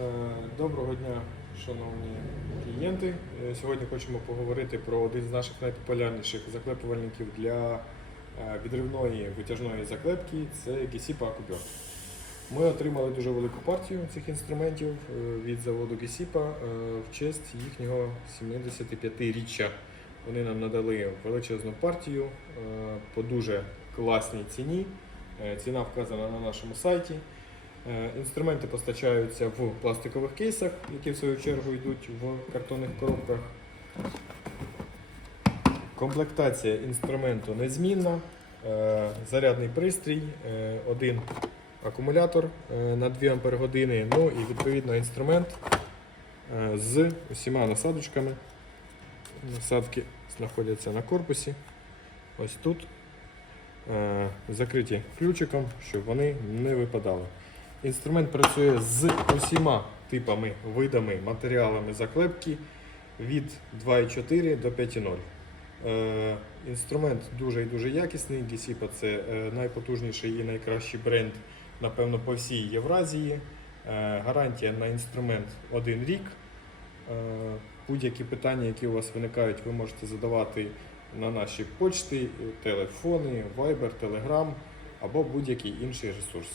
Е, Доброго дня, шановні клієнти. Е, Сьогодні хочемо поговорити про один з наших найпопулярніших заклепувальників для е, відривної витяжної заклепки це Gesipa Акубер. Ми отримали дуже велику партію цих інструментів від заводу е, в честь їхнього 75-річчя. Вони нам надали величезну партію по дуже класній ціні. Ціна вказана на нашому сайті. Е, Інструменти постачаються в пластикових кейсах, які в свою чергу йдуть в картонних коробках. Комплектація інструменту незмінна. Е, Зарядний пристрій, е, один акумулятор на 2 Ампер ну і відповідно інструмент з усіма насадочками. Насадки знаходяться на корпусі. Ось тут закриті ключиком, щоб вони не випадали. Інструмент працює з усіма типами, видами, матеріалами заклепки від 2,4 до 5,0. Е, інструмент дуже і дуже якісний. Gesipa це е, найпотужніший і найкращий бренд, напевно, по всій Євразії. Е, гарантія на інструмент один рік. Будь-які питання, які у вас виникають, ви можете задавати на наші почти, телефони, Viber, Telegram або будь-який інший ресурс.